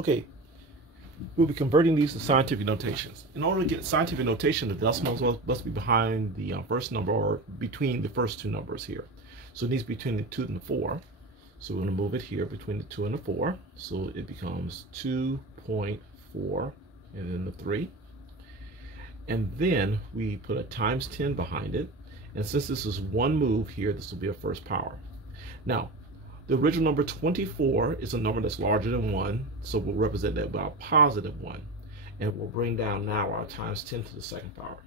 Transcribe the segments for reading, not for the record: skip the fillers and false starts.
Okay, we'll be converting these to scientific notations. In order to get scientific notation, the decimal must be behind the first number or between the first two numbers here. So it needs to be between the 2 and the 4. So we're going to move it here between the 2 and the 4. So it becomes 2.4 and then the 3. And then we put a times 10 behind it. And since this is one move here, this will be a first power. Now, the original number 24 is a number that's larger than 1, so we'll represent that by a positive 1. And we'll bring down now our times 10 to the second power.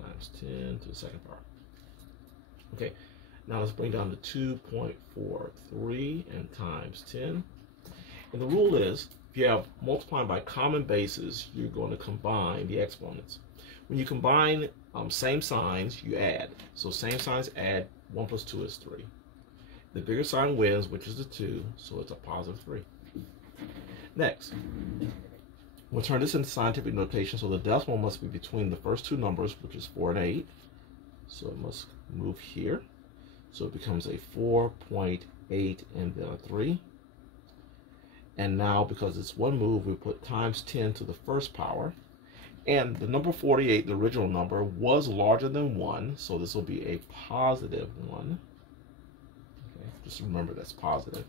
Times 10 to the second power. Okay, now let's bring down to 2.43 and times 10. And the rule is, if you have multiplying by common bases, you're going to combine the exponents. When you combine same signs, you add. So same signs add, 1 plus 2 is 3. The bigger sign wins, which is the 2, so it's a positive 3. Next, we'll turn this into scientific notation, so the decimal must be between the first two numbers, which is 4 and 8. So it must move here. So it becomes a 4.8 and then a 3. And now, because it's one move, we put times 10 to the first power. And the number 48, the original number, was larger than 1, so this will be a positive 1. Just remember that's positive.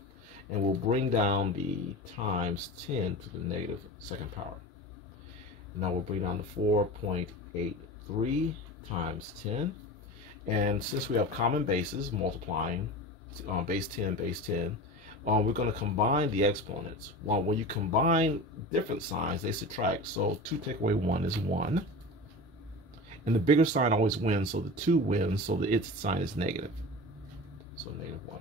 And we'll bring down the times 10 to the negative second power. Now we'll bring down the 4.83 times 10. And since we have common bases, multiplying base 10, base 10, we're going to combine the exponents. Well, when you combine different signs, they subtract. So 2 take away 1 is 1. And the bigger sign always wins, so the 2 wins, so the its sign is negative. So negative 1.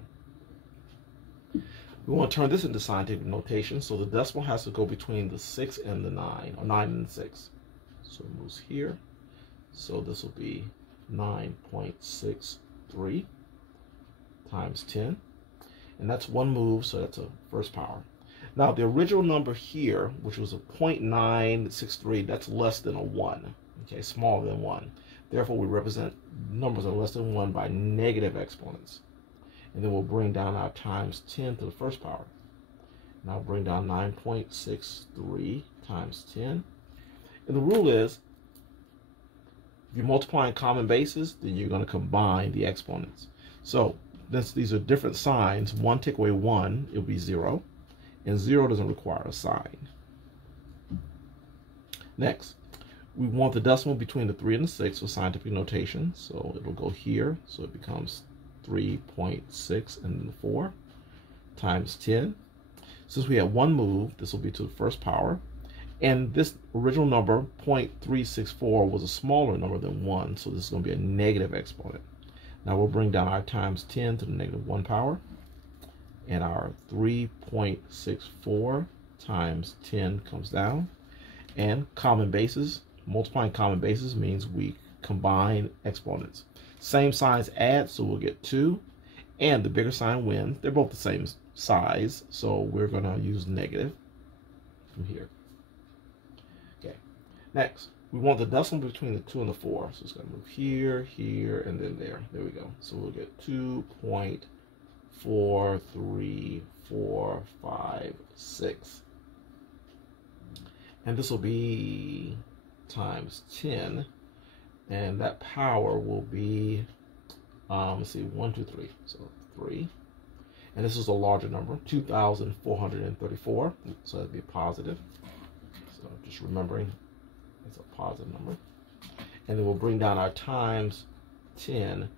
We want to turn this into scientific notation, so the decimal has to go between the 6 and the 9, or 9 and the 6. So it moves here. So this will be 9.63 times 10. And that's one move, so that's a first power. Now the original number here, which was a 0.963, that's less than a 1. Okay, smaller than 1. Therefore, we represent numbers that are less than 1 by negative exponents. And then we'll bring down our times 10 to the first power. Now bring down 9.63 times 10. And the rule is, if you're multiplying common bases, then you're going to combine the exponents. So these are different signs. 1 take away 1, it'll be 0. And 0 doesn't require a sign. Next, we want the decimal between the 3 and the 6 for scientific notation. So it'll go here. So it becomes 3.6 and then 4 times 10. Since we have one move, this will be to the first power. And this original number, 0.364, was a smaller number than 1, so this is going to be a negative exponent. Now we'll bring down our times 10 to the negative 1 power. And our 3.64 times 10 comes down. And common bases, multiplying common bases means we combine exponents. Same signs add, so we'll get 2. And the bigger sign wins. They're both the same size, so we're going to use negative from here. Okay. Next, we want the decimal between the 2 and the 4. So it's going to move here, here, and then there. There we go. So we'll get 2.43456. And this will be times 10. And that power will be, let's see, 1, 2, 3. So 3. And this is a larger number, 2,434. So that'd be positive. So just remembering it's a positive number. And then we'll bring down our times 10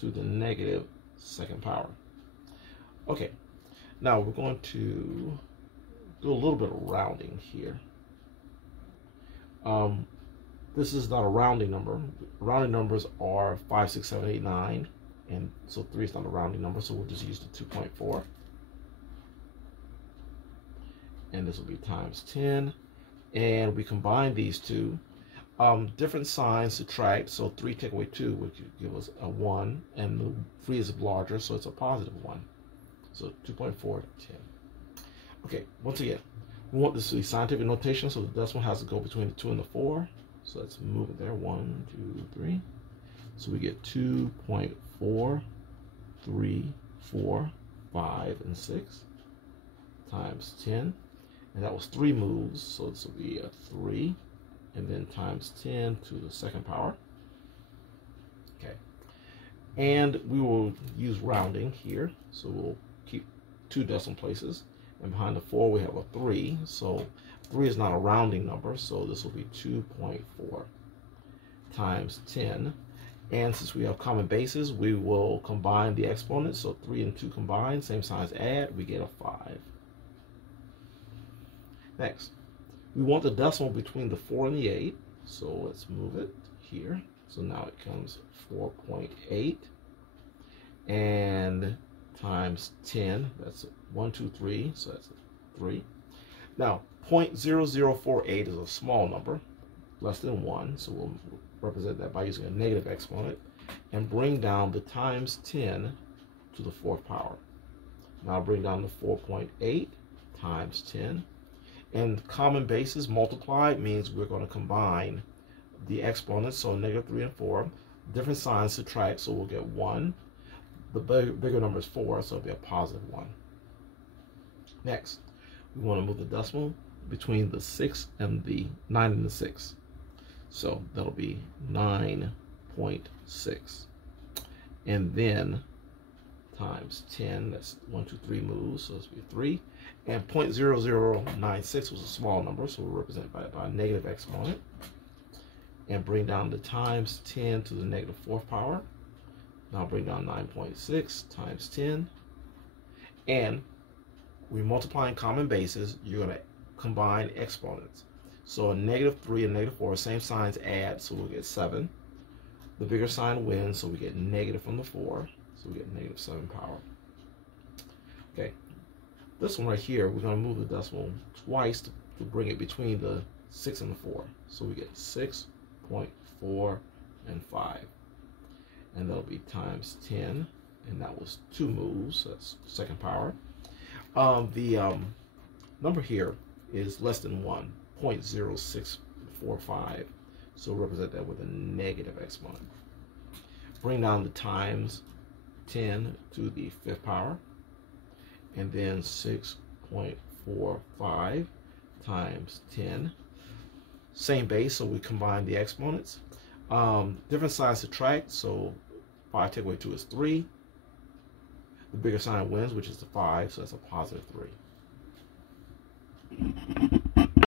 to the negative second power. Okay. Now we're going to do a little bit of rounding here. This is not a rounding number. Rounding numbers are 5, 6, 7, 8, 9. And so 3 is not a rounding number, so we'll just use the 2.4. And this will be times 10. And we combine these two. Different signs subtract, so 3 take away 2 would give us a 1. And the 3 is larger, so it's a positive 1. So 2.4 to 10. Okay, once again, we want this to be scientific notation, so the decimal has to go between the 2 and the 4. So let's move it there. 1, 2, 3. So we get 2.4, 3, 4, 5, and 6 times 10. and that was 3 moves, so this will be a 3, and then times 10 to the second power. Okay, and we will use rounding here, so we'll keep 2 decimal places, and behind the 4 we have a 3, so 3 is not a rounding number, so this will be 2.4 times 10. And since we have common bases, we will combine the exponents. So 3 and 2 combined, same signs add, we get a 5. Next, we want the decimal between the 4 and the 8. So let's move it here. So now it comes 4.8 and times 10. That's 1, 2, 3. So that's 3. Now 0.0048 is a small number, less than 1. So we'll represent that by using a negative exponent and bring down the times 10 to the 4th power. Now bring down the 4.8 times 10. And common bases multiplied means we're going to combine the exponents, so negative 3 and 4. Different signs subtract, so we'll get 1. The bigger number is 4, so it'll be a positive 1. Next, we want to move the decimal between the 6 and the 9 and the 6. So that'll be 9.6. And then times 10, that's 1, 2, 3 moves, so this will be 3. And 0.0096 was a small number, so we'll represent by a negative exponent. And bring down the times 10 to the negative 4th power. Now bring down 9.6 times 10. And we're multiplying common bases, you're going to combine exponents. So a negative 3 and negative 4, same signs add, so we'll get 7. The bigger sign wins, so we get negative from the 4, so we get negative 7 power. Okay, this one right here, we're going to move the decimal twice to bring it between the 6 and the 4. So we get 6.4 and 5. And that'll be times 10, and that was 2 moves, so that's second power. The number here is less than 1. 0.0645, so represent that with a negative exponent. Bring down the times 10 to the 5th power, and then 6.45 times 10. Same base, so we combine the exponents. Different signs subtract, so 5 take away 2 is 3. The bigger sign wins, which is the 5, so that's a positive 3.